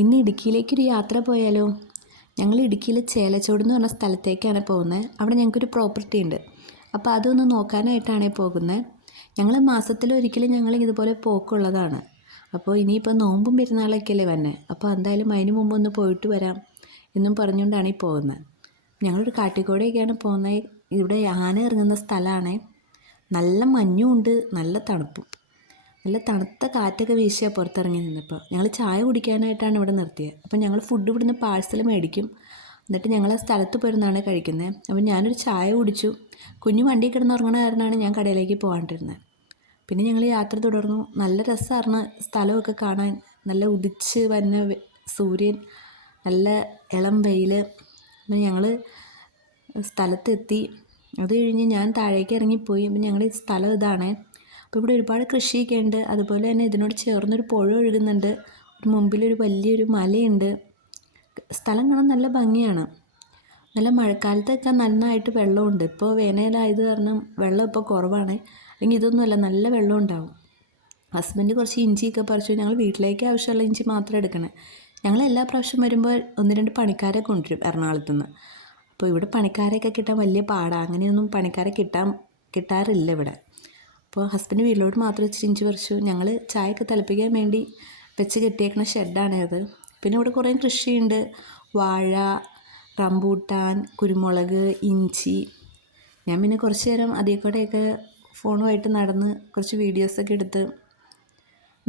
ഇന്ന് ഇടുക്കിയിലേക്കൊരു യാത്ര പോയാലോ? ഞങ്ങൾ ഇടുക്കിയിൽ ചേലച്ചോട് എന്ന് പറഞ്ഞ സ്ഥലത്തേക്കാണ് പോകുന്നത്. അവിടെ ഞങ്ങൾക്കൊരു പ്രോപ്പർട്ടി ഉണ്ട്. അപ്പോൾ അതൊന്ന് നോക്കാനായിട്ടാണ് പോകുന്നത്. ഞങ്ങൾ മാസത്തിലൊരിക്കലും ഞങ്ങൾ ഇതുപോലെ പോക്കുള്ളതാണ്. അപ്പോൾ ഇനിയിപ്പോൾ നോമ്പും പെരുന്നാളൊക്കെ അല്ലേ വന്നെ. അപ്പോൾ എന്തായാലും അതിന് മുമ്പ് ഒന്ന് പോയിട്ട് വരാം എന്നും പറഞ്ഞുകൊണ്ടാണ് ഈ പോകുന്നത്. ഞങ്ങളൊരു കാട്ടിക്കൂടെയൊക്കെയാണ് പോകുന്നത്. ഇവിടെ ആന ഇറങ്ങുന്ന സ്ഥലമാണ്. നല്ല മഞ്ഞും ഉണ്ട്, നല്ല തണുപ്പും. നല്ല തണുത്ത കാറ്റൊക്കെ വീശിയാണ് പുറത്തിറങ്ങി നിന്നപ്പോൾ. ഞങ്ങൾ ചായ കുടിക്കാനായിട്ടാണ് ഇവിടെ നിർത്തിയത്. അപ്പോൾ ഞങ്ങൾ ഫുഡ് ഇവിടുന്ന് പാഴ്സൽ മേടിക്കും. എന്നിട്ട് ഞങ്ങൾ ആ സ്ഥലത്ത് പോയിരുന്നാണ് കഴിക്കുന്നത്. അപ്പോൾ ഞാനൊരു ചായ കുടിച്ചു. കുഞ്ഞു വണ്ടി കിടന്നുറങ്ങണ കാരണമാണ് ഞാൻ കടയിലേക്ക് പോകാണ്ടിരുന്നത്. പിന്നെ ഞങ്ങൾ യാത്ര തുടർന്നു. നല്ല രസമായിരുന്നു സ്ഥലമൊക്കെ കാണാൻ. നല്ല ഉദിച്ച് വന്ന സൂര്യൻ, നല്ല ഇളം വെയിൽ. അപ്പോൾ ഞങ്ങൾ സ്ഥലത്തെത്തി. അത് കഴിഞ്ഞ് ഞാൻ താഴേക്ക് ഇറങ്ങിപ്പോയി. അപ്പോൾ ഞങ്ങളുടെ സ്ഥലം ഇതാണ്. അപ്പോൾ ഇവിടെ ഒരുപാട് കൃഷിയൊക്കെ ഉണ്ട്. അതുപോലെ തന്നെ ഇതിനോട് ചേർന്നൊരു പുഴ ഒഴുകുന്നുണ്ട്. ഒരു മുമ്പിലൊരു വലിയൊരു മലയുണ്ട്. സ്ഥലം കാണാൻ നല്ല ഭംഗിയാണ്. നല്ല മഴക്കാലത്തൊക്കെ നന്നായിട്ട് വെള്ളമുണ്ട്. ഇപ്പോൾ വേനലായത് കാരണം വെള്ളം ഇപ്പോൾ കുറവാണ്. അല്ലെങ്കിൽ ഇതൊന്നുമല്ല, നല്ല വെള്ളം ഉണ്ടാവും. ഹസ്ബൻഡ് കുറച്ച് ഇഞ്ചിയൊക്കെ പറിച്ചു. ഞങ്ങൾ വീട്ടിലേക്ക് ആവശ്യമുള്ള ഇഞ്ചി മാത്രം എടുക്കണേ. ഞങ്ങൾ എല്ലാ പ്രാവശ്യം വരുമ്പോൾ 1-2 പണിക്കാരെ കൊണ്ടുവരും എറണാകുളത്തുനിന്ന്. അപ്പോൾ ഇവിടെ പണിക്കാരെയൊക്കെ കിട്ടാൻ വലിയ പാടാണ്. അങ്ങനെയൊന്നും പണിക്കാരെ കിട്ടാറില്ല ഇവിടെ. അപ്പോൾ ഹസ്ബൻഡ് വീട്ടിലോട്ട് മാത്രം വെച്ച് ഇഞ്ചി പറിച്ചു. ഞങ്ങൾ ചായയൊക്കെ തിളപ്പിക്കാൻ വേണ്ടി വെച്ച് കെട്ടിയേക്കുന്ന ഷെഡാണത്. പിന്നെ ഇവിടെ കുറേ കൃഷിയുണ്ട്. വാഴ, റംബൂട്ടാൻ, കുരുമുളക്, ഇഞ്ചി. ഞാൻ പിന്നെ കുറച്ച് നേരം അതിൽ കൂടെയൊക്കെ ഫോണുമായിട്ട് നടന്ന് കുറച്ച് വീഡിയോസൊക്കെ എടുത്ത്.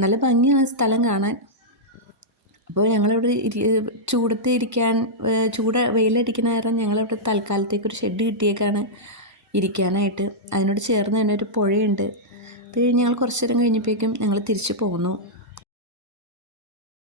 നല്ല ഭംഗിയാണ് സ്ഥലം കാണാൻ. അപ്പോൾ ഞങ്ങളിവിടെ ചൂടത്ത് ഇരിക്കാൻ, വെയിലടിക്കുന്ന കാരണം ഞങ്ങളിവിടെ തൽക്കാലത്തേക്കൊരു ഷെഡ് കിട്ടിയേക്കാണ് ഇരിക്കാനായിട്ട്. അതിനോട് ചേർന്ന് തന്നെ ഒരു പുഴയുണ്ട്. അത് കഴിഞ്ഞ് ഞങ്ങൾ കുറച്ച് നേരം കഴിഞ്ഞപ്പോഴേക്കും ഞങ്ങൾ തിരിച്ചു പോന്നു.